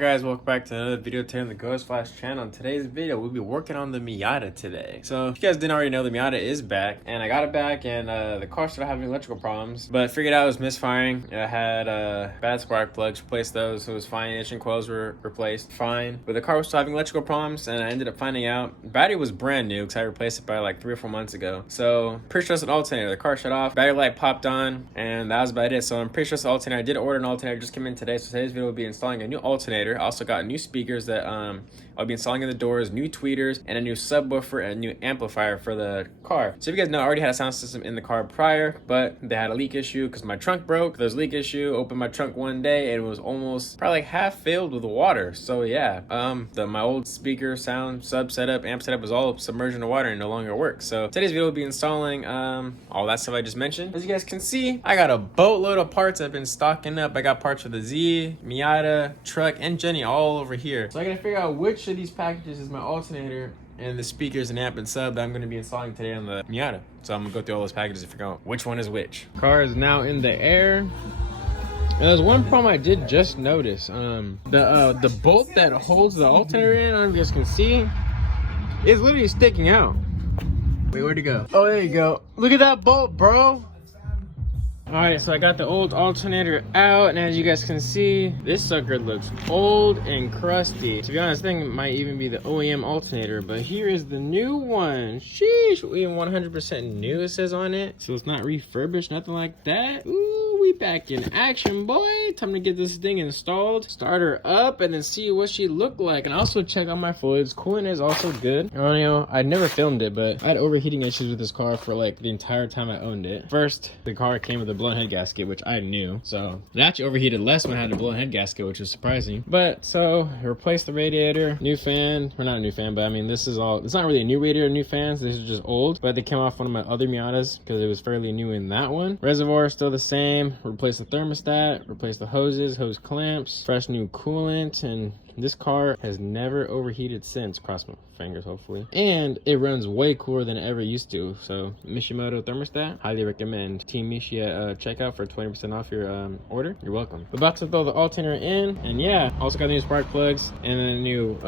Alright guys, welcome back to another video today on the Ghost Flash channel. In today's video, we'll be working on the Miata today. So, if you guys didn't already know, the Miata is back, and I got it back, and the car started having electrical problems, but figured out it was misfiring. It had bad spark plugs, replaced those, so it was fine. Ignition coils were replaced, fine. But the car was still having electrical problems, and I ended up finding out the battery was brand new, because I replaced it by like 3 or 4 months ago. So, pretty sure it's an alternator. The car shut off, battery light popped on, and that was about it. So, I'm pretty sure it's an alternator. I did order an alternator, just came in today, so today's video will be installing a new alternator. I also got new speakers that I'll be installing in the doors, new tweeters, and a new subwoofer and a new amplifier for the car. So if you guys know, I already had a sound system in the car prior, but they had a leak issue because my trunk broke. There was a leak issue. Opened my trunk one day and it was almost probably like half filled with water. So yeah, my old speaker, sound, sub setup, amp setup was all submerged in the water and no longer works. So today's video will be installing all that stuff I just mentioned. As you guys can see, I got a boatload of parts I've been stocking up. I got parts for the Z, Miata, truck, and Jenny all over here. So I gotta figure out which of these packages is my alternator and the speakers and amp and sub that I'm gonna be installing today on the Miata. So I'm gonna go through all those packages and figure out which one is which. Car is now in the air. And there's one problem I did just notice. The bolt that holds the alternator in, I don't know if you guys can see, is literally sticking out. Wait, where'd it go? Oh, there you go. Look at that bolt, bro. Alright, so I got the old alternator out, and as you guys can see, this sucker looks old and crusty. To be honest, I think it might even be the OEM alternator, but here is the new one. Sheesh, even 100% new it says on it. So it's not refurbished, nothing like that. Ooh, we back in action, boy. Time to get this thing installed. Start her up and then see what she looked like. And also check out my fluids. Coolant is also good. I never filmed it, but I had overheating issues with this car for like the entire time I owned it. First, the car came with a blown head gasket, which I knew, so it actually overheated less when I had a blown head gasket, which was surprising. But so I replaced the radiator, new fan, or not a new fan, but I mean this is all, it's not really a new radiator, new fans, this is just old, but they came off one of my other Miatas because it was fairly new in that one. Reservoir is still the same, replaced the thermostat, replaced the hoses, hose clamps, fresh new coolant, and this car has never overheated since, cross my fingers hopefully, and it runs way cooler than it ever used to. So Mishimoto thermostat, highly recommend. Team Mishi at checkout for 20% off your order. You're welcome. We're about to throw the alternator in, and yeah, also got the new spark plugs and then new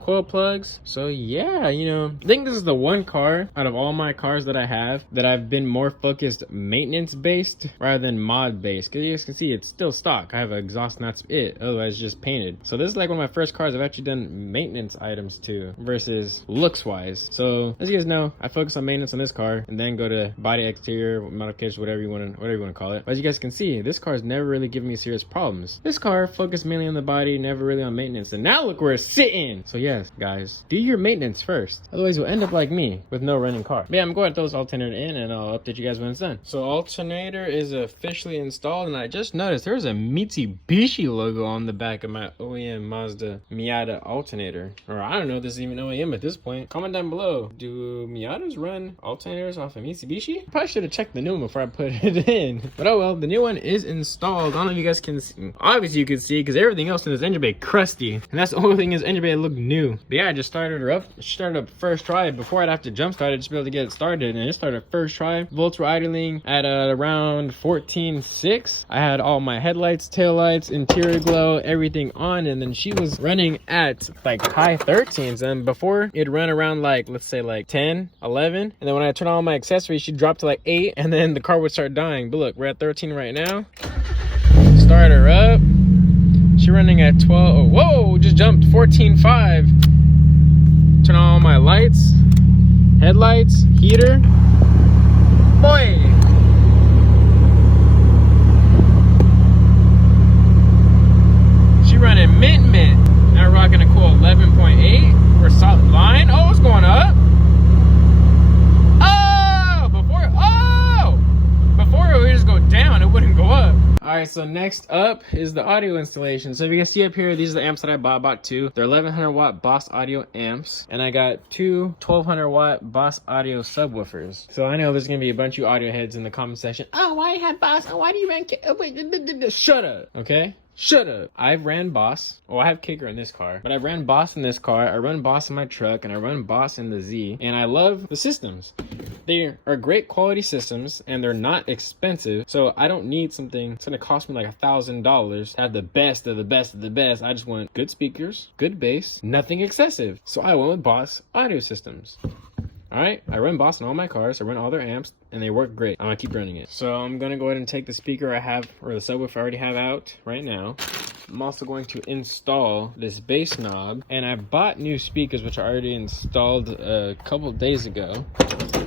coil plugs. So yeah, you know, I think this is the one car out of all my cars that I have that I've been more focused maintenance based rather than mod based, because you guys can see it's still stock. I have an exhaust and that's it, otherwise it's just painted. So this is like one of my first cars I've actually done maintenance items to versus looks wise. So as you guys know, I focus on maintenance on this car and then go to body, exterior modifications, whatever you want to call it. But as you guys can see, this car's never really given me serious problems. This car focused mainly on the body, never really on maintenance, and now look where it's sitting. So yes, guys, do your maintenance first, otherwise you'll end up like me with no running car. But yeah, I'm going to throw this alternator in and I'll update you guys when it's done. So alternator is officially installed, and I just noticed there's a Mitsubishi logo on the back of my OEM Mazda Miata alternator, or I don't know if this is even OEM at this point. Comment down below, do Miatas run alternators off of Mitsubishi? Probably should have checked the new one before I put it in, but oh well. The new one is installed. I don't know if you guys can see. Obviously you can see because everything else in this engine bay crusty, and that's the only thing is engine bay looked new. But yeah, I just started her up. She started up first try. Before I'd have to jump start it just to be able to get it started, and it started first try. Volts were idling at around 14.6. I had all my headlights, tail lights, interior glow, everything on, and then she was running at like high 13s, and before it'd run around like, let's say like 10, 11, and then when I turn on all my accessories she'd drop to like 8, and then the car would start dying. But look, we're at 13 right now. Start her up, she's running at 12. Oh, whoa, just jumped 14.5. Turn on all my lights, headlights, heater, boy. She running mint. Now we're rocking a cool 11.8. We're solid line. Oh, it's going up. Before it would just go down, it wouldn't go up. Alright, so next up is the audio installation. So if you can see up here, these are the amps that I bought. I bought two. They're 1100 watt Boss Audio amps, and I got two 1200 watt Boss Audio subwoofers. So I know there's gonna be a bunch of audio heads in the comment section. Oh, why do you have Boss? Oh, why do you rank it? Oh, wait, shut up, okay? Shut up. I've ran Boss. Well, I have Kicker in this car, but I've ran Boss in this car. I run Boss in my truck, and I run Boss in the Z. And I love the systems. They are great quality systems, and they're not expensive. So I don't need something that's gonna cost me like $1,000 to have the best of the best of the best. I just want good speakers, good bass, nothing excessive. So I went with Boss Audio Systems. Alright, I run Boss in all my cars, I run all their amps, and they work great. I'm gonna keep running it. So I'm gonna go ahead and take the speaker I have, or the subwoofer I already have out right now. I'm also going to install this bass knob, and I bought new speakers which I already installed a couple days ago,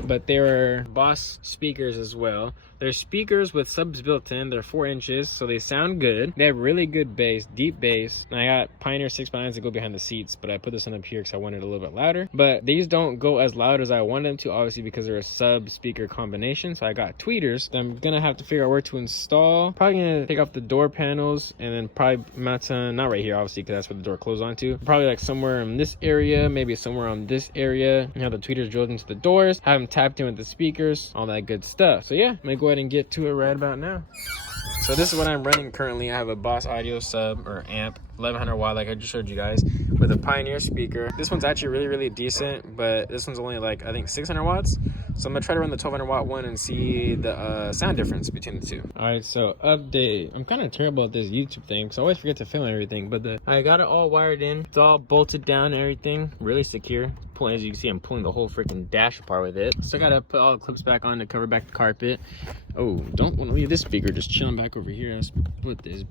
but they were Boss speakers as well. They're speakers with subs built in. They're 4 inches, so they sound good. They have really good bass, deep bass. And I got Pioneer 6x9s that go behind the seats, but I put this one up here because I wanted it a little bit louder. But these don't go as loud as I want them to, obviously, because they're a sub speaker combination. So I got tweeters that I'm gonna have to figure out where to install. Probably gonna take off the door panels and then probably mount not right here, obviously, because that's what the door closed onto. Probably like somewhere in this area, maybe somewhere on this area. And have the tweeters drilled into the doors, have them tapped in with the speakers, all that good stuff. So yeah, I'm gonna go ahead and get to it right about now. So this is what I'm running currently. I have a Boss Audio sub or amp, 1100 watt, like I just showed you guys, with a Pioneer speaker. This one's actually really decent, but this one's only like, I think 600 watts. So I'm gonna try to run the 1200 watt one and see the sound difference between the two. All right, so update. I'm kind of terrible at this YouTube thing because I always forget to film everything, but I got it all wired in. It's all bolted down and everything, really secure. As you can see, I'm pulling the whole freaking dash apart with it. So I gotta put all the clips back on to cover back the carpet. Oh, don't want to leave this speaker just chilling back over here. Let's put this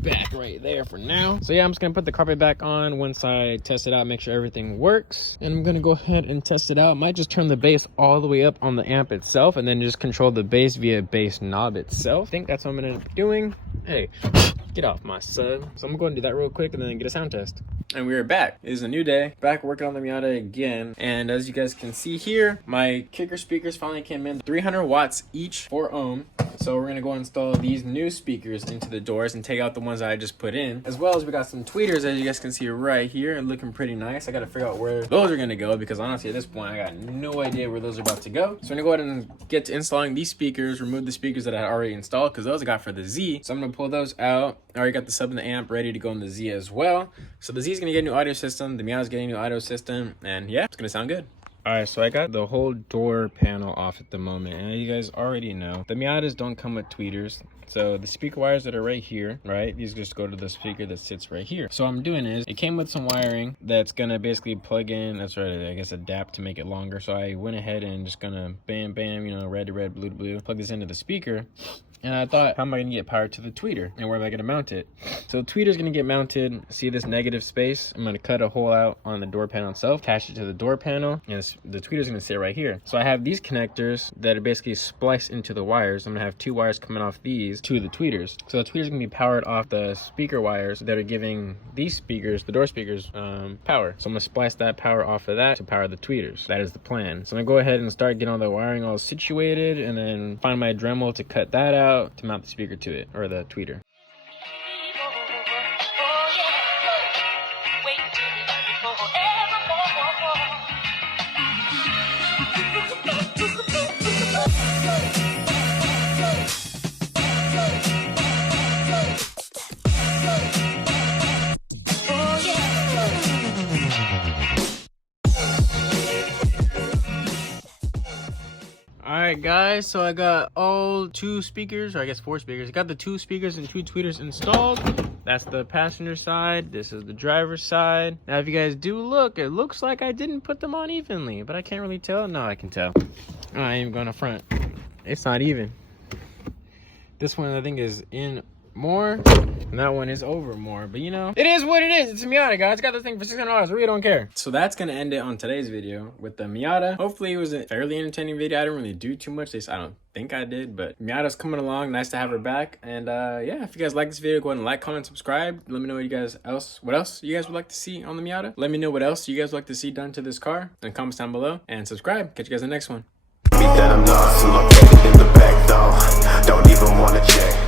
back right there for now. So yeah, I'm just gonna put the carpet back on once I test it out, make sure everything works. And I'm gonna go ahead and test it out. I might just turn the bass all the way up on the amp itself and then just control the bass via bass knob itself. I think that's what I'm gonna end up doing. Hey, get off my sub. So I'm gonna go and do that real quick and then get a sound test. And we are back. It is a new day. Back working on the Miata again. And as you guys can see here, my Kicker speakers finally came in. 300 watts each, 4 ohm. So we're gonna go install these new speakers into the doors and take out the ones that I just put in. As well as we got some tweeters, as you guys can see right here, and looking pretty nice. I gotta figure out where those are gonna go because honestly at this point I got no idea where those are about to go. So I'm gonna go ahead and get to installing these speakers, remove the speakers that I had already installed because those I got for the Z. So I'm gonna pull those out. I already got the sub and the amp ready to go in the Z as well. So the Z is gonna get a new audio system, the Miata's getting a new audio system, and yeah, it's gonna sound good. Alright, so I got the whole door panel off at the moment, and you guys already know the Miatas don't come with tweeters. So the speaker wires that are right here, right, these just go to the speaker that sits right here. So what I'm doing is, it came with some wiring that's gonna basically plug in, that's right, I guess adapt to make it longer. So I went ahead and just gonna bam, you know, red to red, blue to blue, plug this into the speaker. And I thought, how am I gonna get power to the tweeter? And where am I gonna mount it? So the tweeter's gonna get mounted, see this negative space? I'm gonna cut a hole out on the door panel itself, attach it to the door panel, and the tweeter's gonna sit right here. So I have these connectors that are basically spliced into the wires. I'm gonna have 2 wires coming off these to the tweeters. So the tweeter's gonna be powered off the speaker wires that are giving these speakers, the door speakers, power. So I'm gonna splice that power off of that to power the tweeters. That is the plan. So I'm gonna go ahead and start getting all the wiring all situated and then find my Dremel to cut that out to mount the speaker to it, or the tweeter. Alright guys, so I got all 2 speakers, or I guess 4 speakers. I got the 2 speakers and 2 tweeters installed. That's the passenger side, this is the driver's side. Now if you guys do look, it looks like I didn't put them on evenly, but I can't really tell. No, I can tell. Oh, I ain't even going up front. It's not even. This one I think is in more, and that one is over more, but you know, it is what it is. It's a Miata, guys. Got this thing for $600. I really don't care. So that's gonna end it on today's video with the Miata. Hopefully it was a fairly entertaining video. I didn't really do too much. At least I don't think I did, but Miata's coming along. Nice to have her back. And yeah, if you guys like this video, go ahead and like, comment, subscribe. Let me know what else you guys would like to see on the Miata. Let me know what else you guys would like to see done to this car in the comments down below, and subscribe. Catch you guys in the next one. That I'm lost and located in the back though. Don't even wanna check.